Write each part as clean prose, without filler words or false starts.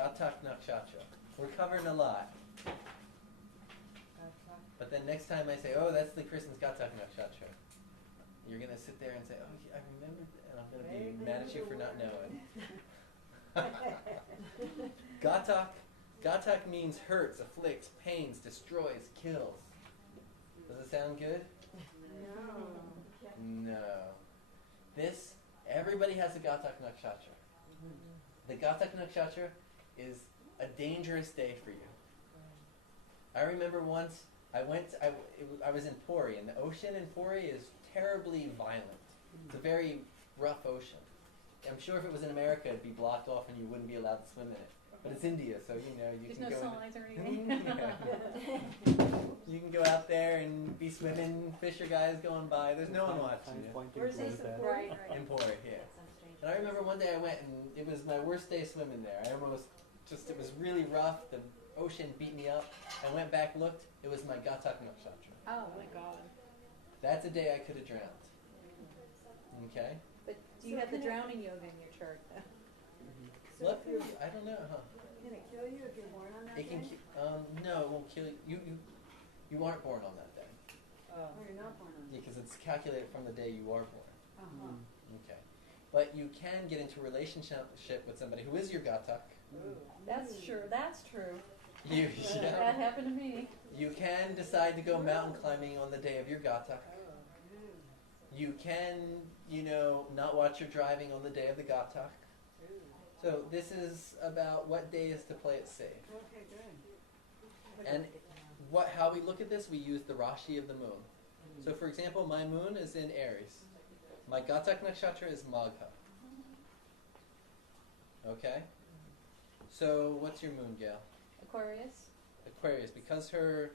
Ghataka Nakshatra. We're covering a lot. But then next time I say, oh, that's the Kristen's Ghataka Nakshatra, you're going to sit there and say, oh, yeah, I remembered that, and I'm going to be mad at you for not knowing. Ghataka means hurts, afflicts, pains, destroys, kills. Does it sound good? No. Everybody has a Ghataka Nakshatra. The Ghataka Nakshatra is a dangerous day for you. I remember once I was in Puri, and the ocean in Puri is terribly violent. It's a very rough ocean. I'm sure if it was in America, it'd be blocked off and you wouldn't be allowed to swim in it. But it's India, so you can There's go. no signs or anything. You can go out there and be swimming, fisher guys going by. There's no one watching you. Where's this in Puri? Right. In Puri, yeah. And I remember one day I went and it was my worst day swimming there. It was really rough. The ocean beat me up. I went back, looked. It was my Ghataka Nakshatra. Oh my God. That's a day I could have drowned. Okay. But you have the drowning yoga in your chart, though. What? I don't know, huh? Can it kill you if you're born on that It can. day? No, it won't kill you. You aren't born on that day. Oh, you're not born on that day. Because it's calculated from the day you are born. Uh-huh. Okay. But you can get into a relationship with somebody who is your Ghataka. That's true. That's true. Yeah. That happened to me. You can decide to go mountain climbing on the day of your Ghataka. You can, not watch your driving on the day of the Ghataka. So this is about what day is to play it safe. Okay, good. And how we look at this, we use the Rashi of the moon. So for example, my moon is in Aries. My Ghataka Nakshatra is Magha. Okay? So what's your moon, Gail? Aquarius. Aquarius. Because her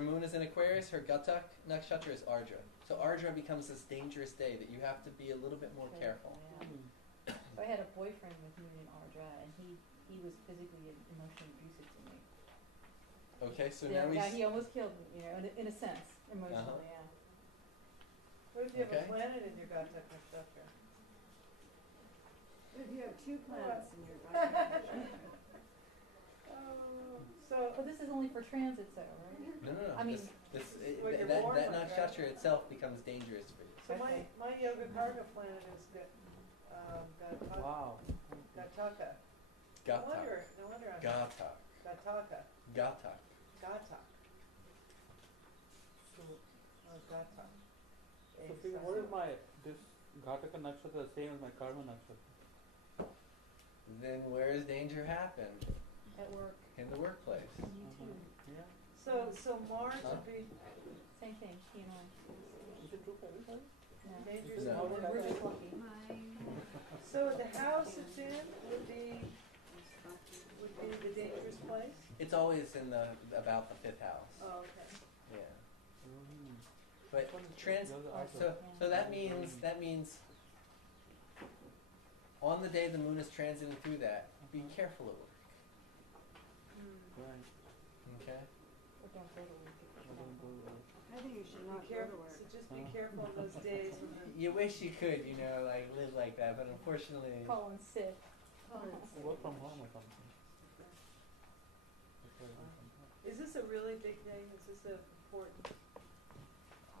moon is in Aquarius, her Ghataka Nakshatra is Ardra. So Ardra becomes this dangerous day that you have to be a little bit more careful. Yeah. So I had a boyfriend with moon in Ardra, and he was physically and emotionally abusive to me. Okay, so Yeah, now he almost killed me, in a sense, emotionally, yeah. What if you have Okay. a planet in your Ghataka Nakshatra? If you have two planets in your body. But this is only for transits, though, right? No. I mean, Well, you're that born like that. nakshatra itself becomes dangerous for you. So Okay. my Yoga Karga planet is Ghataka. Wow. Ghataka. No Ghataka. wonder I'm Ghataka. Ghataka. Ghataka. Ghataka. Ghataka. So see, what is this Ghataka Nakshatra the same as my Karma Nakshatra? Then where does danger happen? At work. In the workplace. Yeah. So Mars Huh? would be Same thing, he and I. Is it true for everybody? Yeah. dangerous. No. We're just lucky. So the house it's in would be the dangerous place? It's always in about the fifth house. Oh, okay. Yeah. Mm. But so that means on the day the moon is transiting through that, be careful at work. Right. Okay? But don't go to work. I don't do that. I think you should Be not go to careful. work. So just be careful on those days when the You wish you could, live like that, but unfortunately, Call in sick. Work from home or something. Is this a really big thing? Is this a important?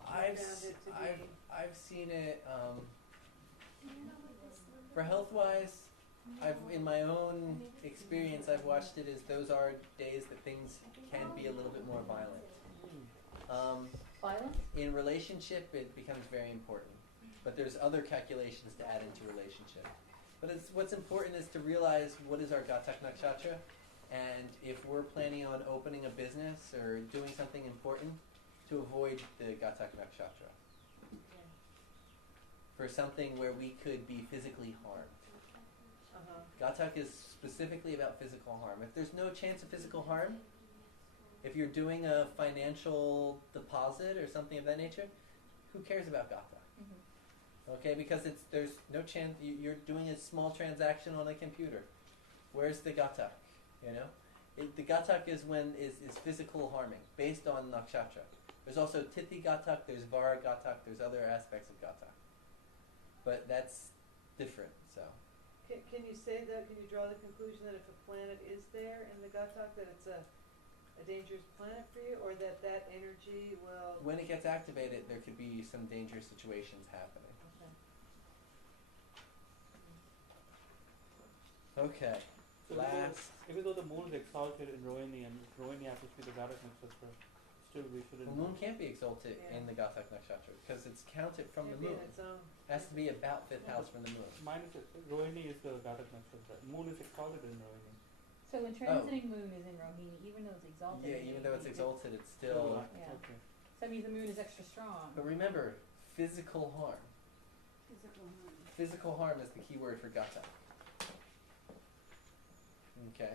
I've seen it for health-wise. In my own experience, I've watched it as those are days that things can be a little bit more violent. Violence? In relationship, it becomes very important, but there's other calculations to add into relationship. But what's important is to realize what is our Ghataka Nakshatra, and if we're planning on opening a business or doing something important, to avoid the Ghataka Nakshatra. For something where we could be physically harmed. Ghataka is specifically about physical harm. If there's no chance of physical harm, if you're doing a financial deposit or something of that nature, who cares about Ghataka? Mm-hmm. Okay, because there's no chance, you're doing a small transaction on a computer. Where's the Ghataka? The Ghataka is physical harming, based on nakshatra. There's also Tithi Ghataka, there's Vara Ghataka, there's other aspects of Ghataka. But that's different, so. Can you say that, can you draw the conclusion that if a planet is there in the Ghataka, that it's a dangerous planet for you, or that that energy will? When it gets activated, there could be some dangerous situations happening. Okay. So Last. even though the moon is exalted in Rohini and Rohini happens to be the Ghataka Nakshatra, still we shouldn't. The moon can't be exalted Yeah. in the Ghataka Nakshatra because it's counted from the Can't be moon. in its own. Has to be about fifth house from the moon. Mine is Rohini is the Ghataka Nakshatra. Moon is exalted in Rohini. So when transiting moon is in Rohini, even though it's exalted. Yeah, even though it's exalted, it's still. Yeah. Okay. So that means the moon is extra strong. But remember, physical harm. Physical harm. Physical harm is the key word for Ghataka. Okay.